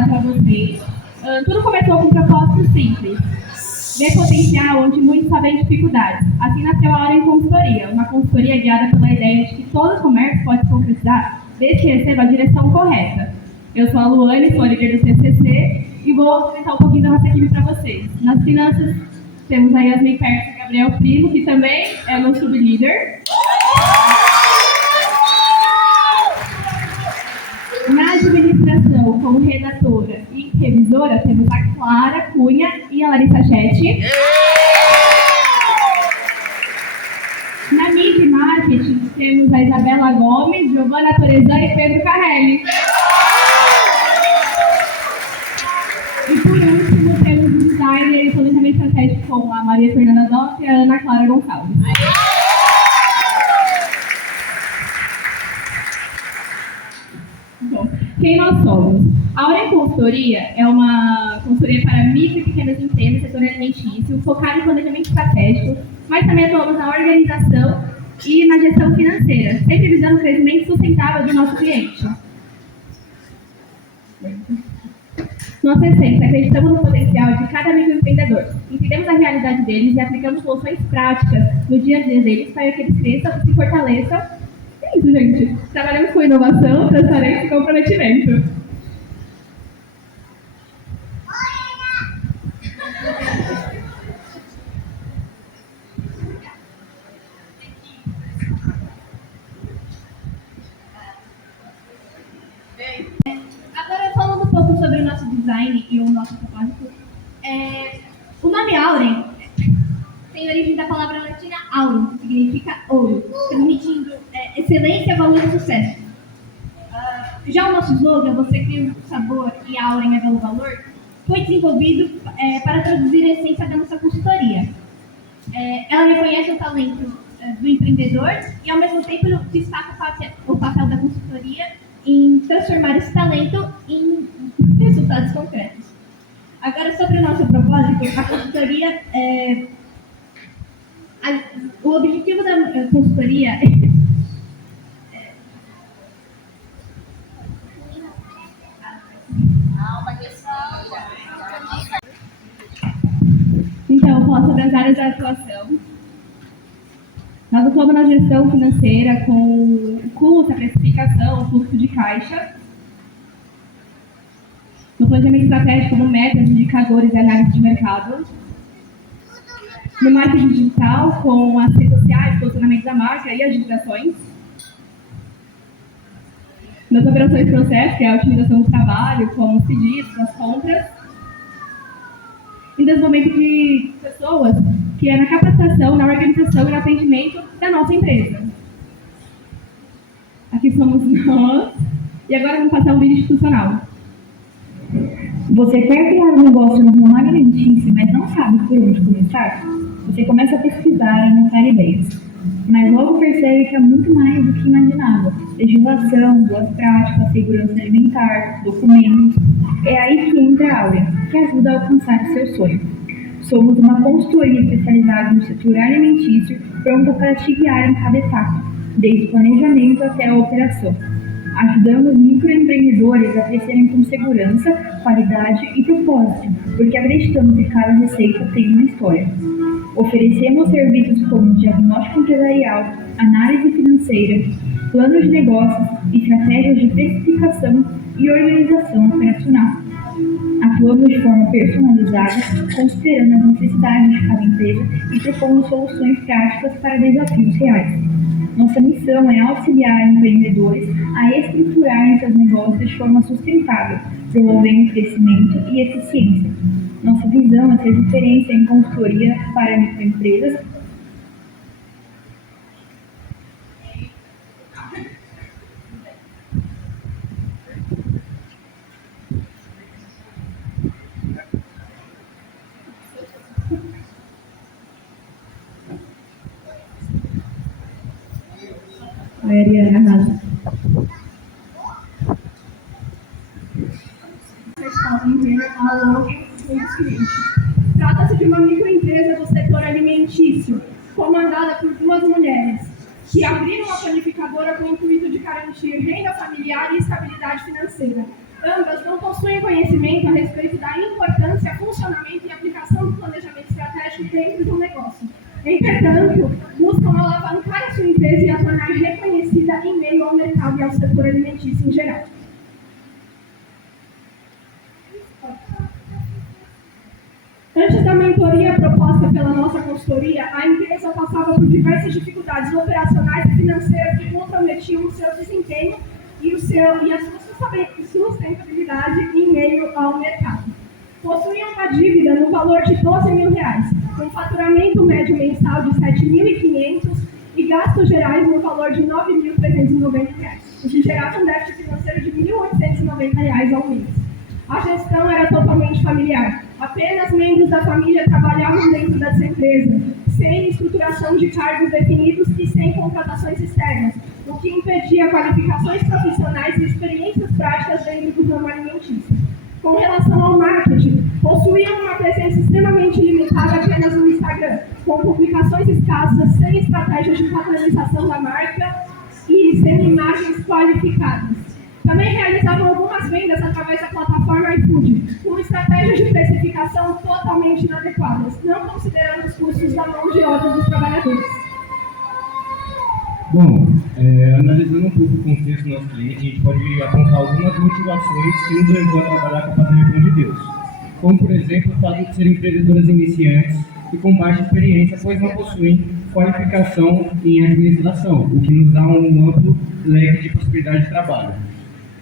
dar para vocês. Tudo começou com um propósito simples: ver potencial onde muitos sabem dificuldades. Assim nasceu a Auren Consultoria, uma consultoria guiada pela ideia de que todo comércio pode se concretizar desde que receba a direção correta. Eu sou a Luane, sou a líder do CCC e vou apresentar um pouquinho da nossa equipe para vocês. Nas finanças, temos a Yasmin Persa e Gabriel Primo, que também é meu sublíder. Na administração, como redatora e revisora, temos a Clara Cunha e a Larissa Chetti. Na mídia e marketing, temos a Isabela Gomes, Giovana Torezan e Pedro Carrelli. E por último, temos o designer e planejamento estratégico com a Maria Fernanda Dott e a Ana Clara Gonçalves. Bom, quem nós somos? A Auren Consultoria é uma consultoria para micro e pequenas empresas, setor alimentício, focada em planejamento estratégico, mas também atuamos na organização e na gestão financeira, sempre visando o crescimento sustentável do nosso cliente. Nossa essência: acreditamos no potencial de cada microempreendedor, entendemos a realidade deles e aplicamos soluções práticas no dia a dia deles para que eles cresçam e se fortaleçam. É isso, gente. Trabalhamos com inovação, transparência e comprometimento. Agora, falando um pouco sobre o nosso design e o nosso propósito, o nome Auren tem origem da palavra latina aurum, que significa ouro, transmitindo excelência, valor e sucesso. Já o nosso slogan, você cria o sabor e a Auren é belo valor, foi desenvolvido para traduzir a essência da nossa consultoria. Ela reconhece o talento do empreendedor e, ao mesmo tempo, destaca o papel da consultoria em transformar esse talento em resultados concretos. Agora, sobre o nosso propósito, a consultoria, o objetivo da consultoria Então, eu vou falar sobre as áreas de atuação. Nós atuamos na gestão financeira com o custo, a precificação, o fluxo de caixa. No planejamento estratégico, no metas, indicadores e análise de mercado. No marketing digital, com as redes sociais, posicionamento da marca e as divulgações. Nas operações de processo, que é a otimização do trabalho, com os pedidos, as compras. E desenvolvimento de pessoas, que é na capacitação, na organização e no atendimento da nossa empresa. Aqui somos nós. E agora vamos passar um vídeo institucional. Você quer criar um negócio no ramo alimentício, mas não sabe por onde começar? Você começa a pesquisar e anotar ideias. Mas logo percebe que é muito mais do que imaginava. Legislação, boas práticas, segurança alimentar, documentos. É aí que entra a Auren, que ajuda a alcançar o seu sonho. Somos uma consultoria especializada no setor alimentício, pronta para te guiar em cada etapa, desde o planejamento até a operação. Ajudamos microempreendedores a crescerem com segurança, qualidade e propósito, porque acreditamos que cada receita tem uma história. Oferecemos serviços como diagnóstico empresarial, análise financeira, planos de negócios, estratégias de precificação e organização operacional. Atuamos de forma personalizada, considerando as necessidades de cada empresa e propondo soluções práticas para desafios reais. Nossa missão é auxiliar empreendedores a estruturarem seus negócios de forma sustentável, promovendo crescimento e eficiência. Nossa visão é ser referência em consultoria para microempresas. A Ariana arrasa. Vocês podem ver a logo do cliente. Trata-se de uma microempresa do setor alimentício, comandada por duas mulheres, que abriram a panificadora com o intuito de garantir renda familiar e estabilidade financeira. Ambas não possuem conhecimento a respeito da importância, funcionamento e aplicação do planejamento estratégico dentro do negócio. Entretanto, buscam alavancar a sua empresa e a tornar reconhecida em meio ao mercado e ao setor alimentício em geral. Antes da mentoria proposta pela nossa consultoria, a empresa passava por diversas dificuldades operacionais e financeiras que comprometiam o seu desempenho e a sua sustentabilidade em meio ao mercado. Possuíam uma dívida no valor de R$ 12 mil, com faturamento médio mensal de R$ 7.500 e gastos gerais no valor de R$ 9.390, o que gerava um déficit financeiro de R$ 1.890 ao mês. A gestão era totalmente familiar. Apenas membros da família trabalhavam dentro dessa empresa, sem estruturação de cargos definidos e sem contratações externas, o que impedia qualificações profissionais e experiências práticas dentro do ramo alimentício. Com relação ao marketing, possuíam uma presença extremamente limitada apenas no Instagram, com publicações escassas, sem estratégias de padronização da marca e sem imagens qualificadas. Também realizavam algumas vendas através da plataforma iFood, com estratégias de precificação totalmente inadequadas, não considerando os custos da mão de obra dos trabalhadores. Bom, analisando um pouco o contexto do nosso cliente, a gente pode apontar algumas motivações que nos levou a trabalhar com a Padaria Pão de Deus. Como, por exemplo, o fato de serem empreendedoras iniciantes e com baixa experiência, pois não possuem qualificação em administração, o que nos dá um amplo leque de possibilidade de trabalho.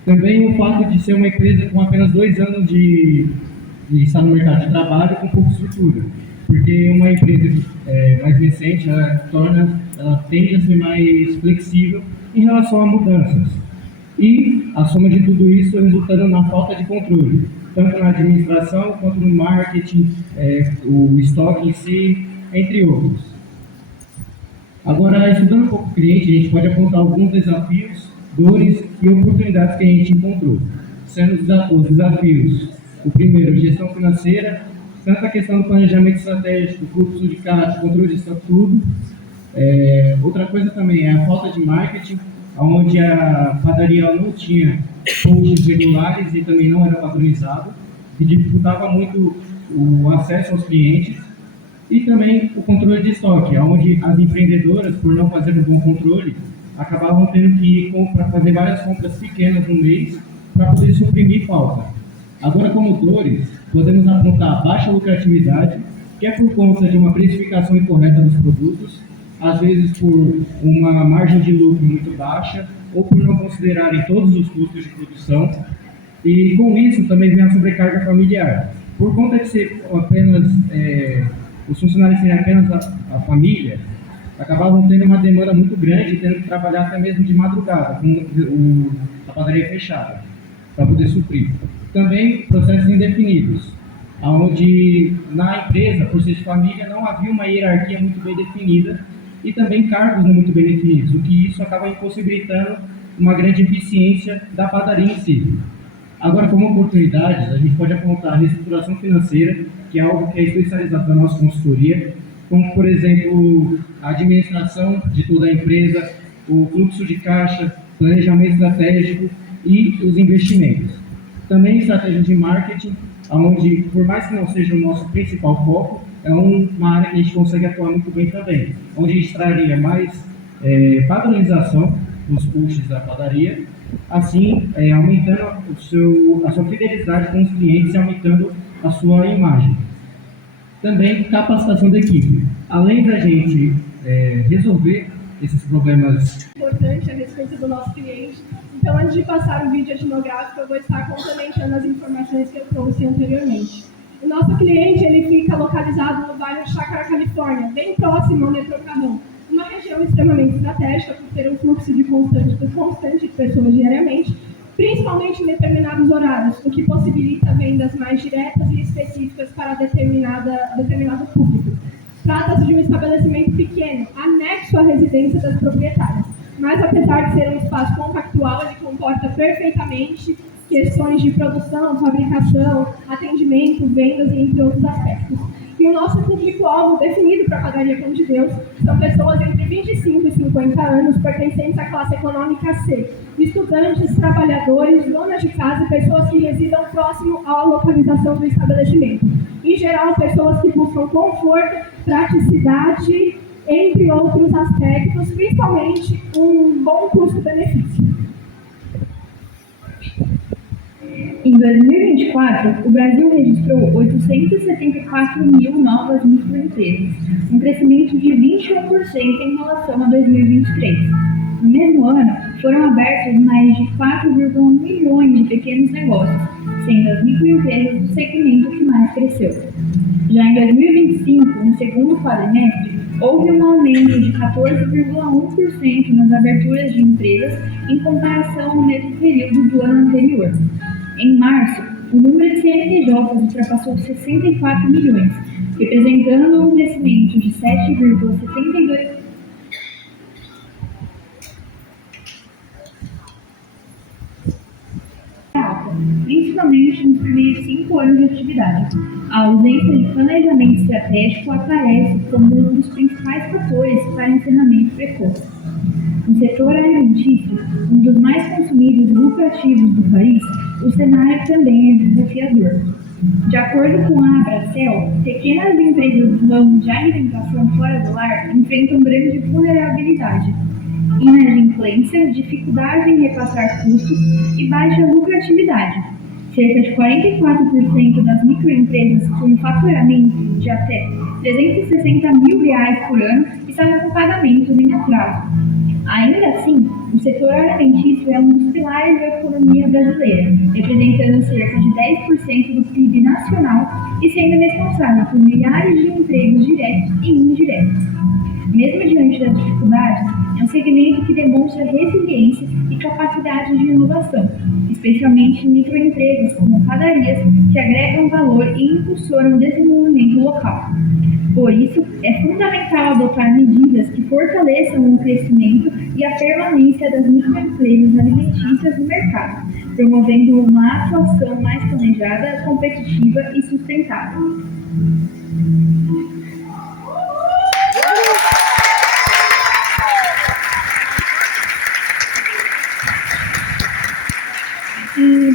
Também o fato de ser uma empresa com apenas 2 anos de estar no mercado de trabalho com pouca estrutura, porque uma empresa mais recente, ela tende a ser mais flexível em relação a mudanças. E a soma de tudo isso resultando na falta de controle, tanto na administração quanto no marketing, o estoque em si, entre outros. Agora, estudando um pouco o cliente, a gente pode apontar alguns desafios, dores e oportunidades que a gente encontrou, sendo os desafios: o primeiro, gestão financeira, tanto a questão do planejamento estratégico, fluxo de caixa, controle de estoque, tudo. Outra coisa também é a falta de marketing, onde a padaria não tinha posts regulares e também não era padronizado, que dificultava muito o acesso aos clientes. E também o controle de estoque, onde as empreendedoras, por não fazer um bom controle, acabavam tendo que fazer várias compras pequenas no mês para poder suprimir falta. Agora, como dores, podemos apontar baixa lucratividade, que é por conta de uma precificação incorreta dos produtos, às vezes por uma margem de lucro muito baixa, ou por não considerarem todos os custos de produção. E com isso também vem a sobrecarga familiar. Por conta de ser apenas, os funcionários serem apenas a família, acabavam tendo uma demanda muito grande, tendo que trabalhar até mesmo de madrugada, com a padaria fechada, para poder suprir. Também processos indefinidos, onde na empresa, por ser de família, não havia uma hierarquia muito bem definida e também cargos não muito bem definidos, o que isso acaba impossibilitando uma grande eficiência da padaria em si. Agora, como oportunidades, a gente pode apontar a reestruturação financeira, que é algo que é especializado na nossa consultoria, como, por exemplo, a administração de toda a empresa, o fluxo de caixa, planejamento estratégico e os investimentos. Também estratégias de marketing, onde, por mais que não seja o nosso principal foco, é uma área que a gente consegue atuar muito bem também, onde a gente traria mais padronização dos posts da padaria, assim aumentando a sua fidelidade com os clientes e aumentando a sua imagem. Também capacitação da equipe. Além da gente resolver esses problemas Importante a respeito do nosso cliente. Então, antes de passar o vídeo etnográfico, eu vou estar complementando as informações que eu trouxe anteriormente. O nosso cliente ele fica localizado no bairro Chácara, Califórnia, bem próximo ao metrô Carrão, uma região extremamente estratégica por ter um fluxo constante de pessoas diariamente, principalmente em determinados horários, o que possibilita vendas mais diretas e específicas para determinado público. Trata-se de um estabelecimento pequeno, anexo à residência das proprietárias, mas apesar de ser um espaço compactual, ele comporta perfeitamente questões de produção, fabricação, atendimento, vendas e entre outros aspectos. E o nosso público-alvo definido para a Padaria Pão de Deus são pessoas entre 25 e 50 50 anos pertencentes à classe econômica C, estudantes, trabalhadores, donas de casa e pessoas que residam próximo à localização do estabelecimento. Em geral, pessoas que buscam conforto, praticidade, entre outros aspectos, principalmente um bom custo-benefício. Em 2024, o Brasil registrou 874 mil novas microempresas, um crescimento de 21% em relação a 2023. No mesmo ano, foram abertos mais de 4,1 milhões de pequenos negócios, sendo as microempresas o segmento que mais cresceu. Já em 2025, no segundo quadrimestre, houve um aumento de 14,1% nas aberturas de empresas em comparação ao mesmo período do ano anterior. Em março, o número de CNPJs ultrapassou 64 milhões, representando um crescimento de 7,72%. Principalmente nos primeiros 5 anos de atividade. A ausência de planejamento estratégico aparece como um dos principais fatores para encerramento precoce. No setor alimentício, um dos mais consumidos e lucrativos do país, o cenário também é desafiador. De acordo com a Abracel, pequenas empresas do ramo de alimentação fora do lar enfrentam grande vulnerabilidade, inadimplência, dificuldade em repassar custos e baixa lucratividade. Cerca de 44% das microempresas com faturamento de até R$360 mil por ano estavam com pagamentos em atraso. Ainda assim, o setor alimentício é um dos pilares da economia brasileira, representando cerca de 10% do PIB nacional e sendo responsável por milhares de empregos diretos e indiretos. Mesmo diante das dificuldades, é um segmento que demonstra resiliência e capacidade de inovação, especialmente em microempresas como padarias, que agregam valor e impulsionam o desenvolvimento local. Por isso, é fundamental adotar medidas que fortaleçam o crescimento e a permanência das microempresas alimentícias no mercado, promovendo uma atuação mais planejada, competitiva e sustentável.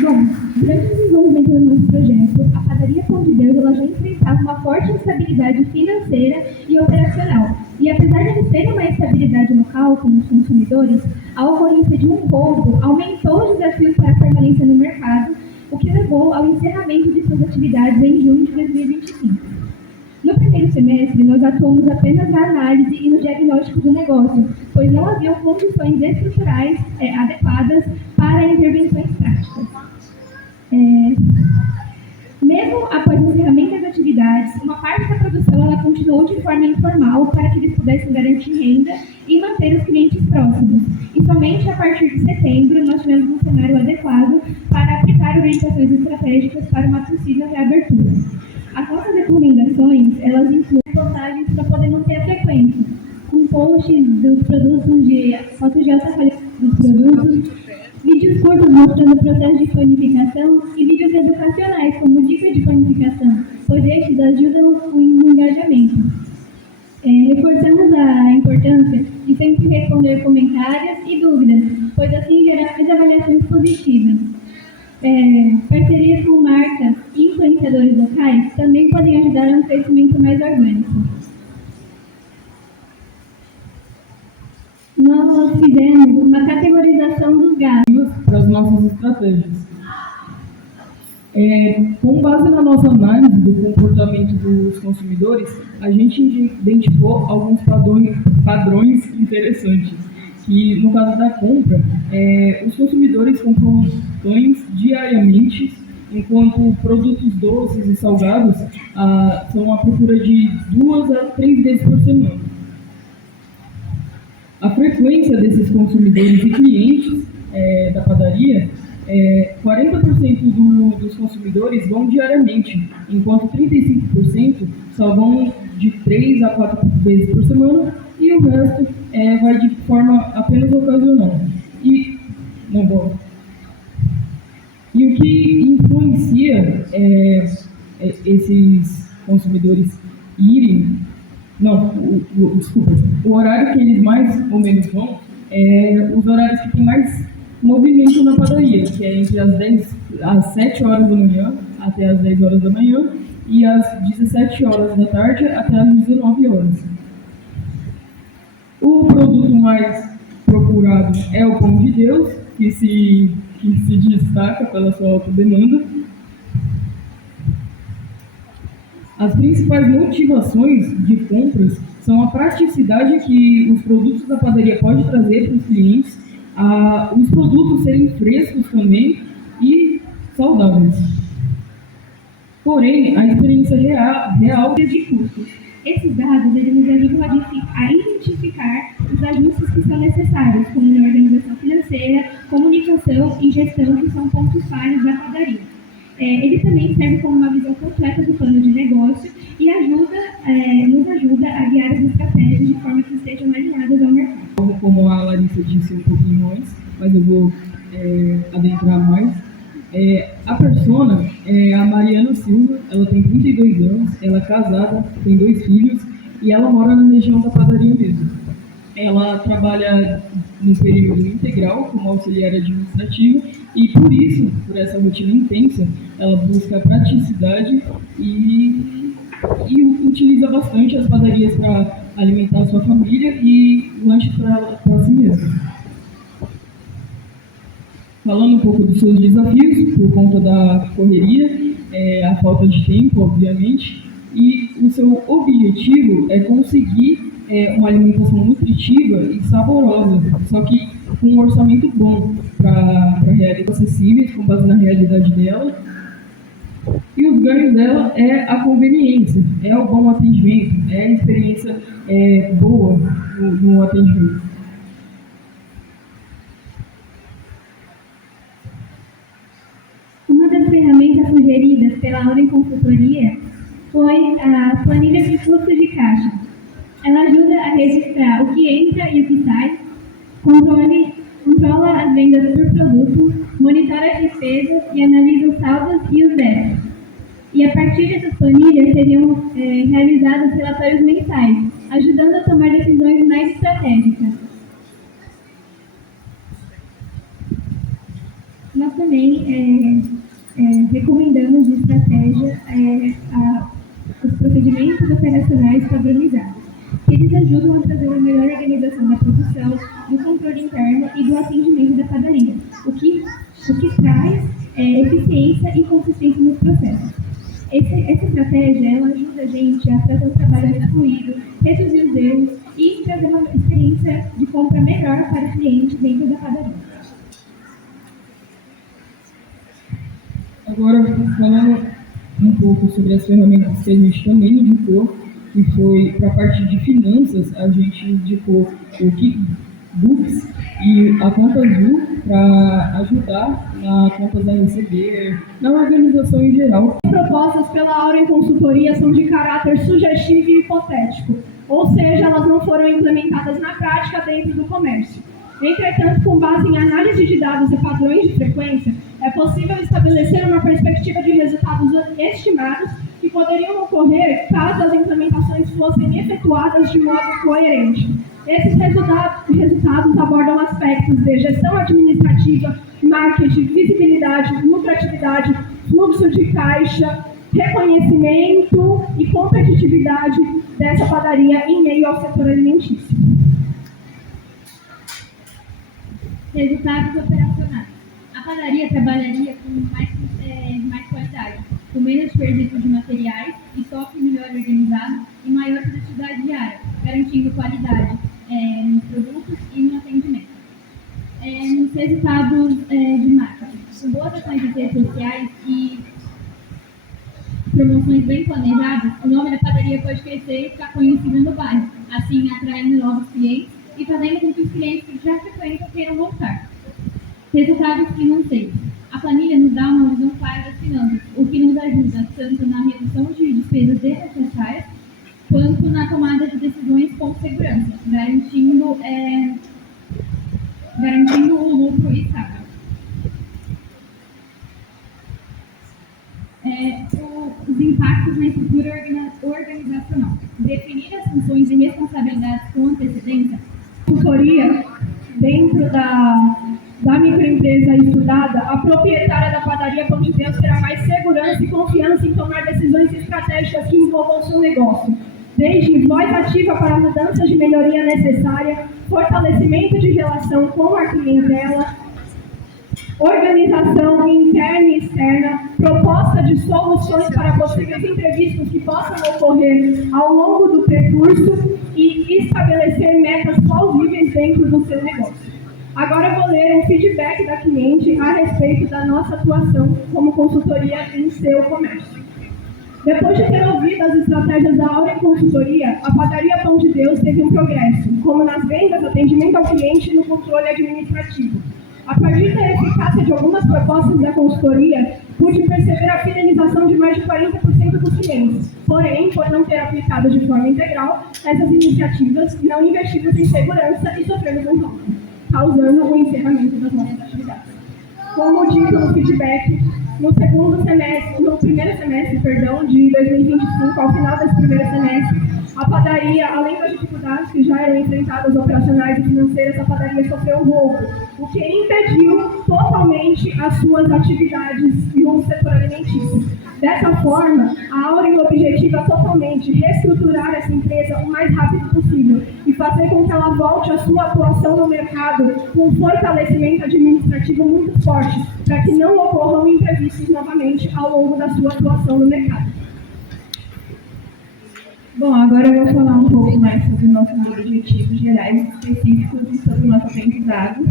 Bom, durante o desenvolvimento do nosso projeto, a padaria Pão de Deus ela já enfrentava uma forte instabilidade financeira e operacional. E apesar de eles terem uma estabilidade local com os consumidores, a ocorrência de um roubo aumentou os desafios para a permanência no mercado, o que levou ao encerramento de suas atividades em junho de 2025. No primeiro semestre, nós atuamos apenas na análise e no diagnóstico do negócio, pois não haviam condições estruturais adequadas para intervenções práticas. Mesmo após o encerramento das atividades, uma parte da produção ela continuou de forma informal para que eles pudessem garantir renda e manter os clientes próximos. E somente a partir de setembro nós tivemos um cenário adequado para aplicar orientações estratégicas para uma possível reabertura. As nossas recomendações, elas incluem postagens para poder manter a frequência, com posts dos produtos, de fotos de alta qualidade dos produtos, vídeos curtos mostrando o processo de panificação e vídeos educacionais, como dicas de panificação, pois estes ajudam no engajamento. Reforçamos a importância de sempre responder comentários e dúvidas, pois assim geramos avaliações positivas. Parcerias com marcas e influenciadores locais também podem ajudar a um crescimento mais orgânico. Nós fizemos uma categorização dos gastos para as nossas estratégias. Com base na nossa análise do comportamento dos consumidores, a gente identificou alguns padrões interessantes, que no caso da compra, os consumidores compram pães diariamente, enquanto produtos doces e salgados são à procura de 2 a 3 vezes por semana. A frequência desses consumidores e clientes da padaria, 40% dos consumidores vão diariamente, enquanto 35% só vão de 3 a 4 vezes por semana e o resto vai de forma apenas ocasional. E o que influencia esses consumidores irem Não, desculpa. O horário que eles mais ou menos vão é os horários que tem mais movimento na padaria, que é entre às 7 horas da manhã até às 10 horas da manhã e às 17 horas da tarde até às 19 horas. O produto mais procurado é o pão de Deus, que se destaca pela sua alta demanda. As principais motivações de compras são a praticidade que os produtos da padaria podem trazer para os clientes, os produtos serem frescos também e saudáveis. Porém, a experiência real de custos. Esses dados eles nos ajudam a identificar os ajustes que são necessários, como na organização financeira, comunicação e gestão, que são pontos falhos da padaria. Ele também serve como uma visão completa do plano de negócio e nos ajuda a guiar as estratégias de forma que estejam alinhadas ao mercado. Como a Larissa disse um pouquinho antes, mas eu vou adentrar mais. A persona é a Mariana Silva, ela tem 32 anos, ela é casada, tem 2 filhos e ela mora na região da padaria mesmo. Ela trabalha no período integral como auxiliar administrativa e por isso, por essa rotina intensa, ela busca praticidade e utiliza bastante as padarias para alimentar a sua família e lanches para si mesma. Falando um pouco dos seus desafios, por conta da correria, a falta de tempo, obviamente, e o seu objetivo é conseguir uma alimentação nutritiva e saborosa, só que com um orçamento bom para realidades acessíveis, com base na realidade dela. E os ganhos dela é a conveniência, é o bom atendimento, é a experiência boa no atendimento. Uma das ferramentas sugeridas pela Auren Consultoria foi a planilha de fluxo de caixa. Ela ajuda a registrar o que entra e o que sai, controla as vendas por produto, monitora as despesas e analisa os saldos e os débitos. E a partir dessas planilhas seriam realizados relatórios mensais, ajudando a tomar decisões mais estratégicas. Nós também recomendamos de estratégia os procedimentos operacionais padronizados, que eles ajudam a trazer uma melhor organização da produção, do controle interno e do atendimento da padaria, o que traz eficiência e consistência nos processos. Essa estratégia ela ajuda a gente a fazer um trabalho mais fluido, reduzir os erros e trazer uma experiência de compra melhor para o cliente dentro da padaria. Agora, falando um pouco sobre as ferramentas que a gente também indicou, que foi para a parte de finanças, a gente indicou o QuickBooks e a Conta Azul para ajudar na contas a receber, na organização em geral. As propostas pela Auren Consultoria são de caráter sugestivo e hipotético, ou seja, elas não foram implementadas na prática dentro do comércio. Entretanto, com base em análise de dados e padrões de frequência, é possível estabelecer uma perspectiva de resultados estimados que poderiam ocorrer caso as implementações fossem efetuadas de modo coerente. Esses resultados abordam aspectos de gestão administrativa, marketing, visibilidade, lucratividade, fluxo de caixa, reconhecimento e competitividade dessa padaria em meio ao setor alimentício. Resultados operacionais. A padaria trabalharia com mais qualidade, com menos desperdício de materiais, estoque melhor organizado e maior produtividade diária, garantindo qualidade nos produtos e no atendimento. Nos resultados de marketing, com boas ações de redes sociais e promoções bem planejadas, o nome da padaria pode crescer e ficar conhecido no bairro, assim atraindo novos clientes e fazendo com que os clientes que já frequentam queiram voltar. Resultados financeiros. A planilha nos dá uma visão clara das finanças, o que nos ajuda tanto na redução de despesas desnecessárias, quanto na tomada de decisões com segurança, garantindo o lucro estável. Os impactos na estrutura organizacional. Definir as funções consultoria, dentro da microempresa estudada, a proprietária da padaria Pão de Deus terá mais segurança e confiança em tomar decisões estratégicas que envolvam o seu negócio, desde voz ativa para mudanças de melhoria necessária, fortalecimento de relação com a clientela, organização interna e externa, proposta de soluções para possíveis imprevistos que possam ocorrer ao longo do percurso e estabelecer metas plausíveis dentro do seu negócio. Agora eu vou ler um feedback da cliente a respeito da nossa atuação como consultoria em seu comércio. Depois de ter ouvido as estratégias da Auren Consultoria, a padaria Pão de Deus teve um progresso, como nas vendas, atendimento ao cliente e no controle administrativo. A partir da eficácia de algumas propostas da consultoria, pude perceber a fidelização de mais de 40% dos clientes. Porém, por não ter aplicado de forma integral essas iniciativas, não investimos em segurança e sofremos um rombo, causando o encerramento das nossas atividades. Como dito no feedback, no primeiro semestre, de 2025, ao final desse primeiro semestre, a padaria, além das dificuldades que já eram enfrentadas operacionais e financeiras, a padaria sofreu um roubo, o que impediu totalmente as suas atividades no setor alimentício. Dessa forma, a Auren objetiva totalmente reestruturar essa empresa o mais rápido possível e fazer com que ela volte à sua atuação no mercado com um fortalecimento administrativo muito forte, para que não ocorram imprevistos novamente ao longo da sua atuação no mercado. Bom, agora eu vou falar um pouco mais sobre nossos objetivos gerais específicos e sobre o nosso aprendizado.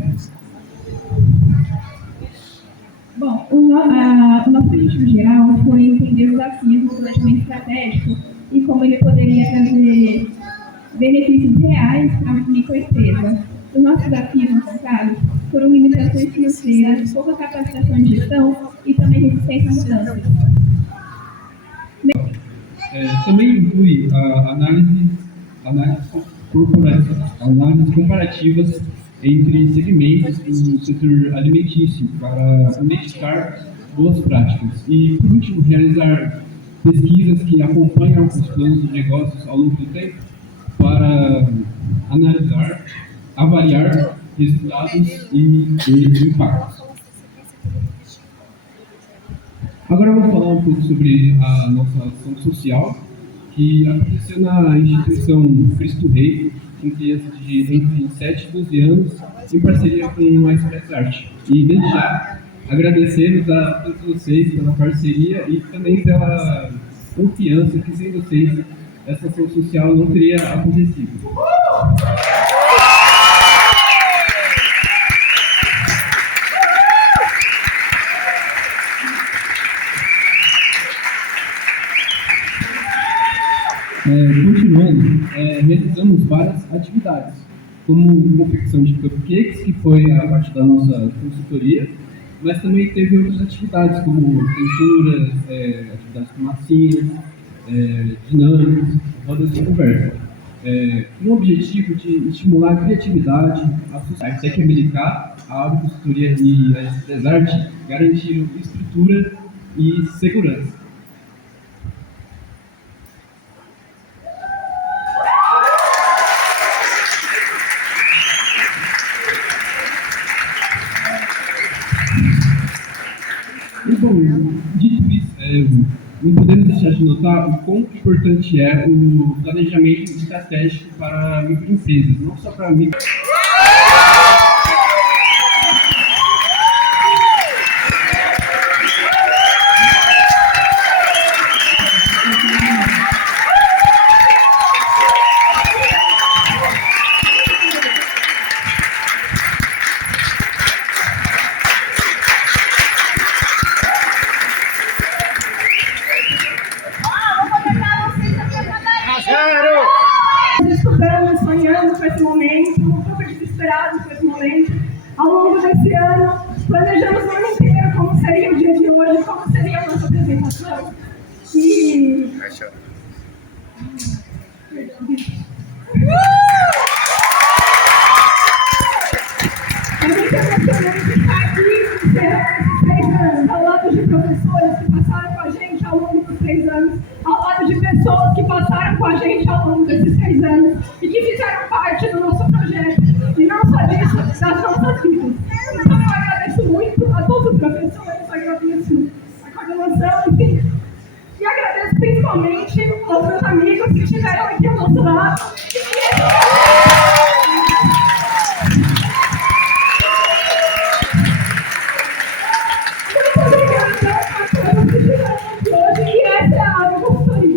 Bom, o nosso objetivo geral foi entender os desafios do planejamento estratégico e como ele poderia trazer benefícios reais para a microempresa. Os nossos desafios encontrados foram limitações financeiras, pouca capacitação de gestão e também resistência à mudança. Também inclui a análises comparativas entre segmentos do setor alimentício para identificar boas práticas e, por último, realizar pesquisas que acompanham os planos de negócios ao longo do tempo para analisar, avaliar resultados e impactos. Agora eu vou falar um pouco sobre a nossa ação social, que aconteceu na instituição Cristo Rei, com crianças entre 7 e 12 anos, em parceria com a Express Art. E desde já, agradecemos a todos vocês pela parceria e também pela confiança que sem vocês essa ação social não teria acontecido. Continuando, realizamos várias atividades, como confecção de cupcakes, que foi a parte da nossa consultoria, mas também teve outras atividades, como pinturas, atividades com massinhas, dinâmicas, rodas de conversa. Com o objetivo de estimular a criatividade, a Tec MLK, a Auren Consultoria e a Express Art garantiram estrutura e segurança. E, bom, dito isso, não podemos deixar de notar o quão importante é o planejamento estratégico para microempresas, não só para micro... Estudando, sonhando com esse momento, um pouco desesperados com esse momento. Ao longo desse ano, planejamos o ano inteiro como seria o dia de hoje, como seria a nossa apresentação. E... É muito emocionante estar aqui, esses 3 anos, ao lado de professores que passaram com a gente ao longo dos 3 anos, ao lado de pessoas que passaram com a gente ao longo desses 3 anos e que fizeram parte do nosso projeto. das nossas vidas. Então eu agradeço muito a todos os professores, agradeço a coordenação, enfim. E agradeço principalmente aos meus amigos que estiveram aqui ao nosso lado. Muito obrigada a todos que estiveram aqui hoje, e essa é a área consultoria.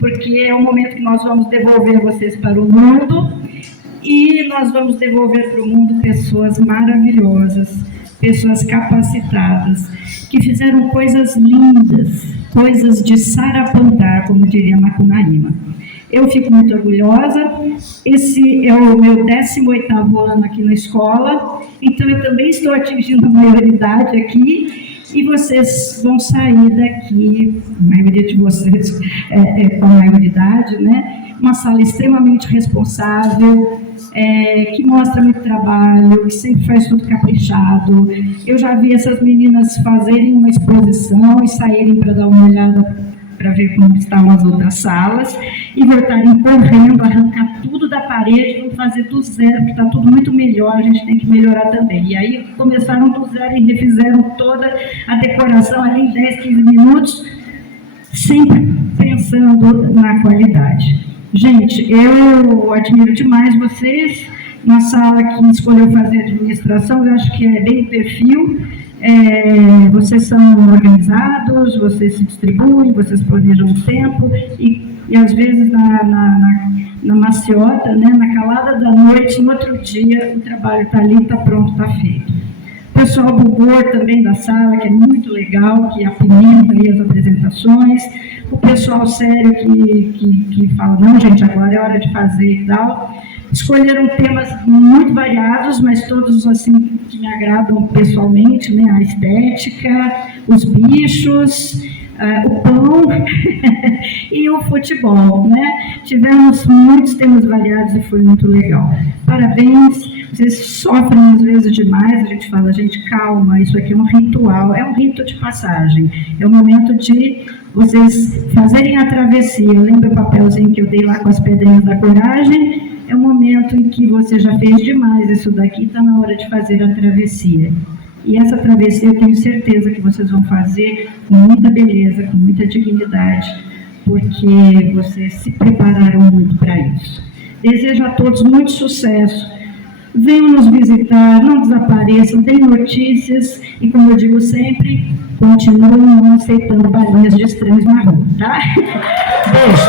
Porque é um momento que nós vamos devolver vocês para o mundo e nós vamos devolver para o mundo pessoas maravilhosas, pessoas capacitadas, que fizeram coisas lindas, coisas de sarapandar, como diria Macunaíma. Eu fico muito orgulhosa, esse é o meu 18º ano aqui na escola, então eu também estou atingindo a maioridade aqui, e vocês vão sair daqui, a maioria de vocês com a maioridade, né? Uma sala extremamente responsável, que mostra muito trabalho, que sempre faz tudo caprichado. Eu já vi essas meninas fazerem uma exposição e saírem para dar uma olhada para ver como estão as outras salas, e voltarem correndo, arrancar tudo da parede, vão fazer do zero, porque está tudo muito melhor, a gente tem que melhorar também. E aí começaram do zero e refizeram toda a decoração ali em 10, 15 minutos, sempre pensando na qualidade. Gente, eu admiro demais vocês, na sala que escolheu fazer administração, eu acho que é bem perfil. Vocês são organizados, vocês se distribuem, vocês planejam o tempo e às vezes na maciota, né, na calada da noite, no outro dia o trabalho está ali, está pronto, está feito. O pessoal do humor também da sala, que é muito legal, que apimenta aí as apresentações. O pessoal sério que fala, não gente, agora é hora de fazer e tal. Escolheram temas muito variados, mas todos assim que me agradam pessoalmente, né? A estética, os bichos, o pão e o futebol, né? Tivemos muitos temas variados e foi muito legal. Parabéns, vocês sofrem às vezes demais, a gente fala, gente, calma, isso aqui é um ritual, é um rito de passagem, é o momento de vocês fazerem a travessia. Lembra o papelzinho que eu dei lá com as pedrinhas da coragem? É o momento em que você já fez demais isso daqui, está na hora de fazer a travessia. E essa travessia eu tenho certeza que vocês vão fazer com muita beleza, com muita dignidade, porque vocês se prepararam muito para isso. Desejo a todos muito sucesso. Venham nos visitar, não desapareçam, deem notícias e, como eu digo sempre, continuem não aceitando balinhas de estranhos na rua, tá? Beijo.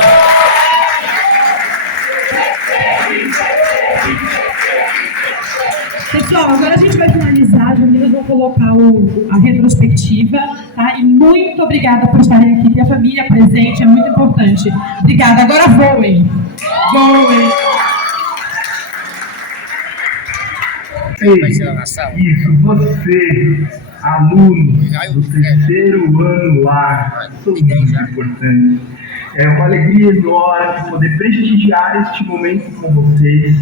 Pessoal, agora a gente vai finalizar, as meninas vão colocar a retrospectiva, tá? E muito obrigada por estarem aqui, ter a família presente, é muito importante. Obrigada, agora voem! Voem! Isso, você, aluno do 3º ano A, são muito importantes. É uma alegria enorme poder prestigiar este momento com vocês.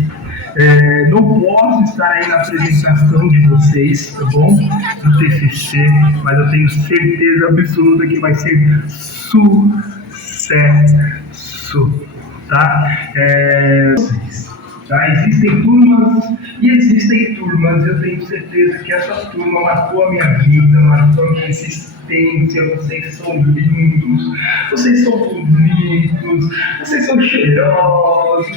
Não posso estar aí na apresentação de vocês, tá bom? Do TCC, mas eu tenho certeza absoluta que vai ser sucesso, tá? Tá? Existem turmas e existem turmas. Eu tenho certeza que essa turma marcou a minha vida, marcou a minha existência. Vocês são lindos, vocês são bonitos, vocês são cheirosos.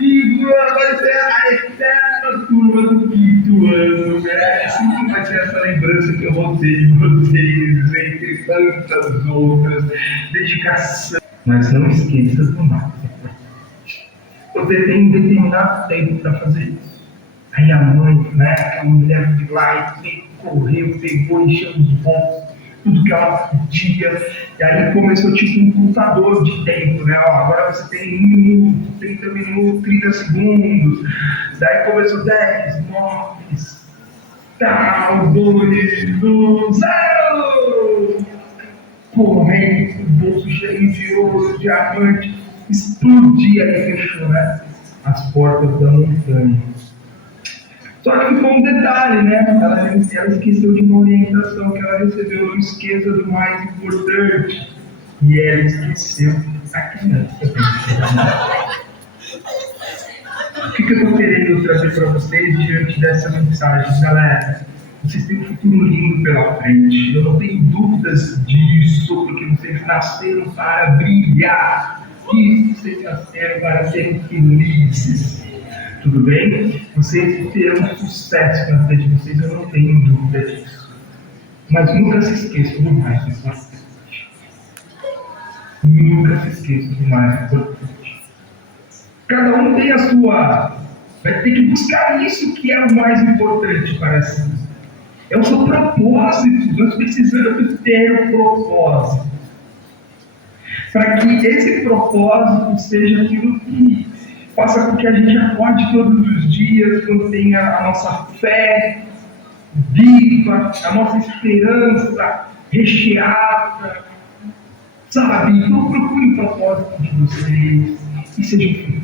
E vai ser a eterna turma do 5º ano, né? Sempre vai ser essa lembrança que eu vou ter de vocês, entre tantas outras. Dedicação. Mas não esqueça do nada. Você tem um determinado tempo para fazer isso. Aí a mãe, né, aquela mulher de lá e correu, pegou, encheu os bons. tudo que ela pedia. E aí começou tipo um contador de tempo, né? Ó, agora você tem 1 minuto, 30 minutos, 30 segundos. Daí começou 10, 9, tal, 2, 1, 0! Correndo com o bolso cheio de ouro, diamante, explodia e fechou, né? As portas da montanha. Só que ficou um detalhe, né? Ela esqueceu de uma orientação que ela recebeu: não esqueça do mais importante. E ela esqueceu a criança. O que eu estou querendo trazer para vocês diante dessa mensagem, galera? Vocês têm um futuro lindo pela frente. Eu não tenho dúvidas disso, porque vocês nasceram para brilhar. E vocês nasceram para serem felizes. Tudo bem? Vocês terão sucesso na vida de vocês, eu não tenho dúvida disso. Mas nunca se esqueçam do mais importante. Nunca se esqueçam do mais importante. Cada um tem a sua... vai ter que buscar isso que é o mais importante para si. É o seu propósito. Nós precisamos ter um propósito. Para que esse propósito seja aquilo que faça com que a gente acorde todos os dias, mantenha a nossa fé viva, a nossa esperança recheada, sabe? Então procure o propósito de vocês e sejam felizes.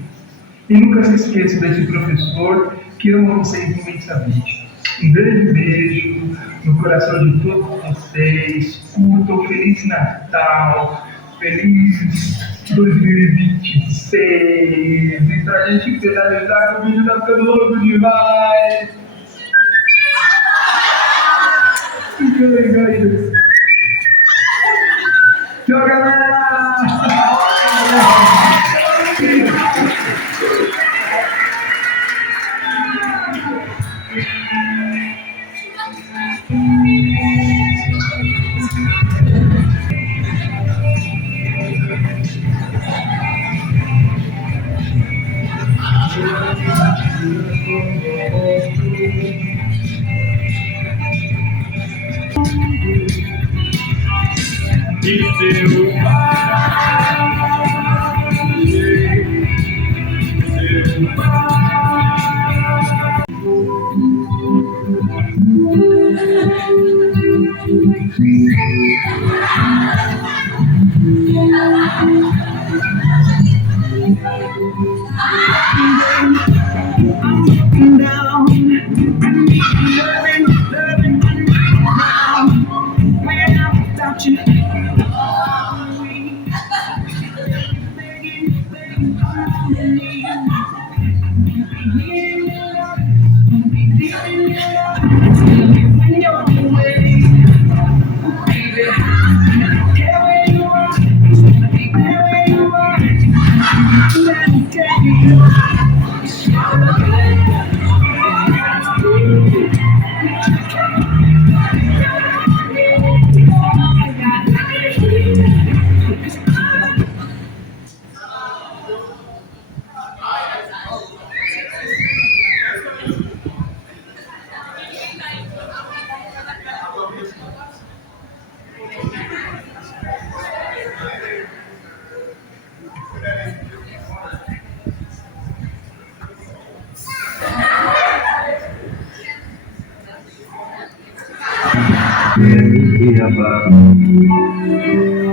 E nunca se esqueça desse professor que ama vocês imensamente. Um grande beijo no coração de todos vocês. Curtam, Feliz Natal, feliz 2026. E pra gente finalizar, que o vídeo tá ficando louco demais. Que legal isso. Tchau, galera!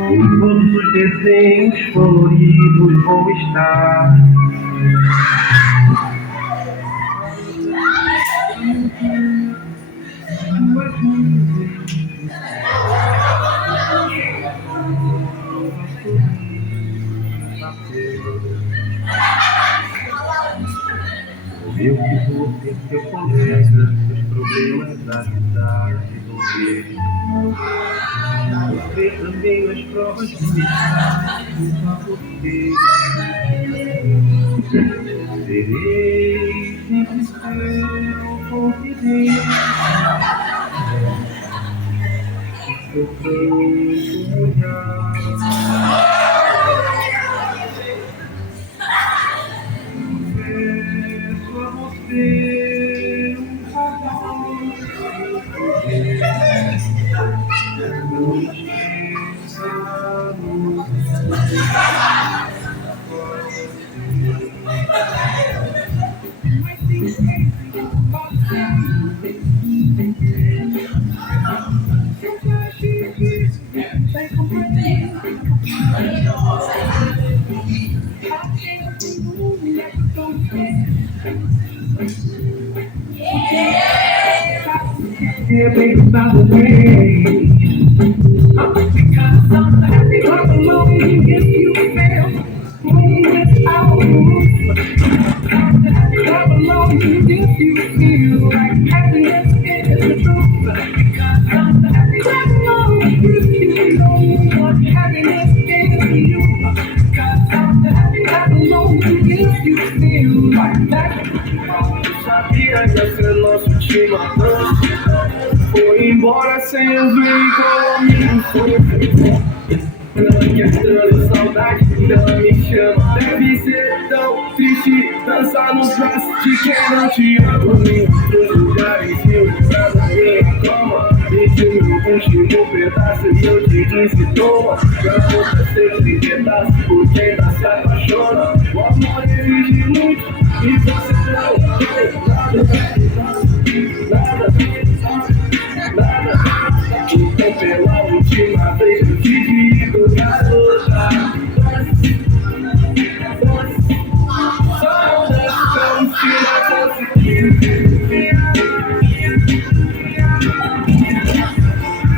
Em todos os desenhos coloridos vou estar. Eu que vou ter seu colega, seus problemas ajudar a resolver. Você também nas provas de metade, a você. Serei sempre seu confidente. Seu canto olhar. Peço a você um favor. Everybody way. Clap along if you feel home without a roof. Clap along if you feel like happiness is the truth. Clap along if you know what happiness is to you. Clap along if you feel like that. Sabia que esse é nosso time atante. Foi embora sem eu ver como que saudade ainda me chama. Deve ser tão triste dançar nos braços de quem não te ama. Em outros lugares eu já na minha cama. Esse meu último pedaço e eu te disse toma. Pra você sempre pedaço por quem ainda se apaixona. O amor exige muito e você não tem nada. Então pela última vez eu te digo, garota, só descamos que não conseguimos.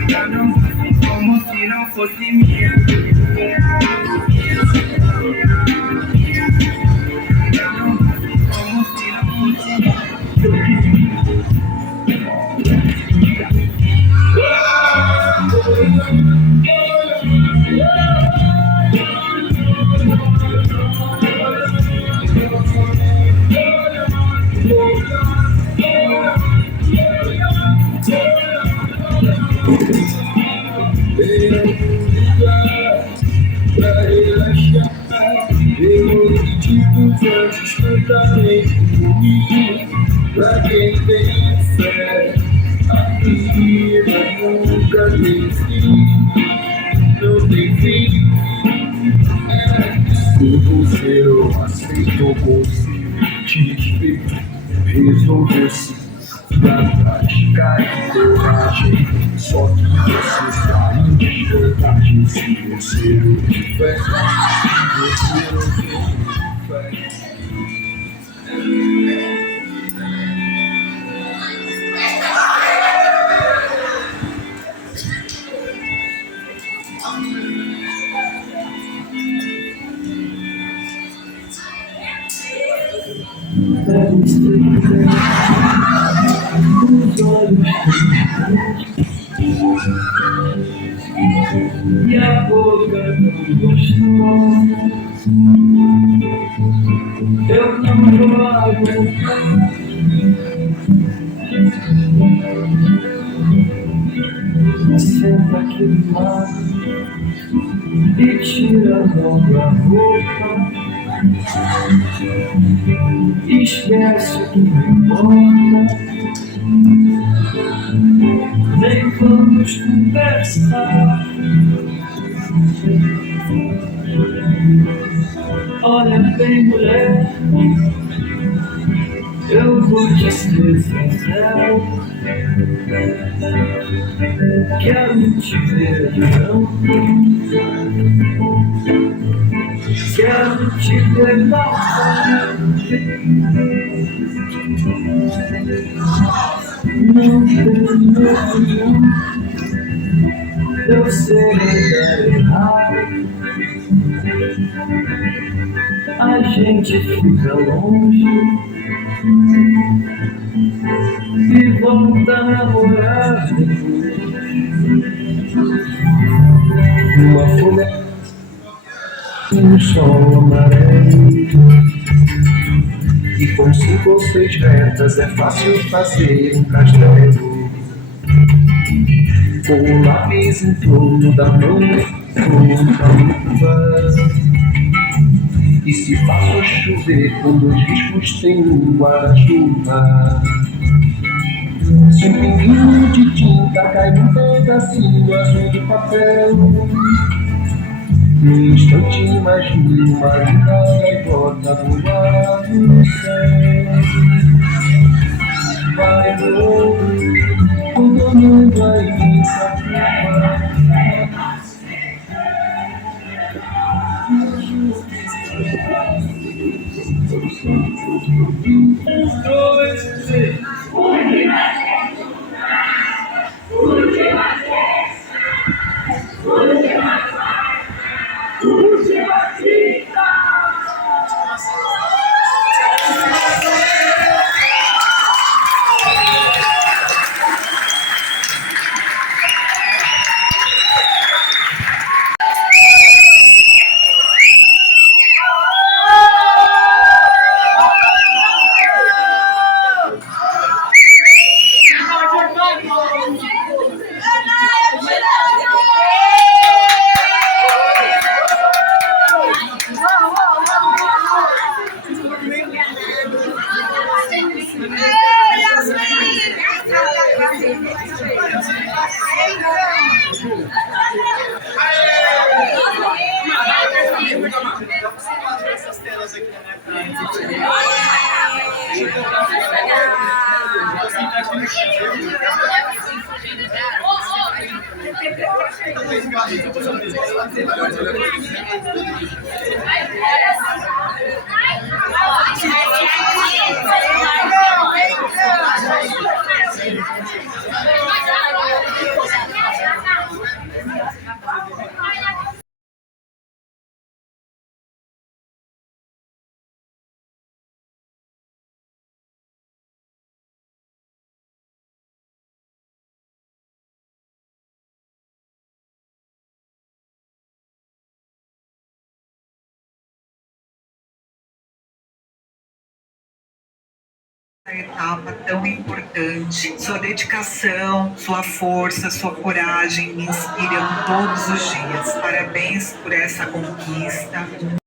Já não fosse como se não fosse minha. Já não fosse como se não fosse minha. Pra relaxar, eu acredito antes totalmente comigo. Pra quem tem fé, a vida nunca tem fim, não tem fim. Se você não aceitou consigo, te ver, resolveu-se pra praticar e coragem. Só que você saiu de verdade. Se você não tiver, se você não tiver fé. E a boca não gostou. Eu não vou aguentar. Senta aqui do lado e tira logo a roupa. Esquece o que me importa. Nem vamos conversar. Olha bem, mulher, eu vou te ser sincero. Quero te ver de novo. Quero te ver mal. Não tenho medo, eu sei que é errado. A gente fica longe e volta a namorar depois. Uma folha, um sol amarelo. E com 5 ou 6 retas é fácil fazer um castelo. Com o lápis em torno da mão, com a luva. E se faço chover com 2 riscos tem um guarda-chuva. Se um pinguinho de tinta cai num pedacinho azul de papel, num instante imagino uma linda gaivota voar no céu. Vai longe, todo mundo aí sabe. Etapa tão importante. Sua dedicação, sua força, sua coragem me inspiram todos os dias. Parabéns por essa conquista.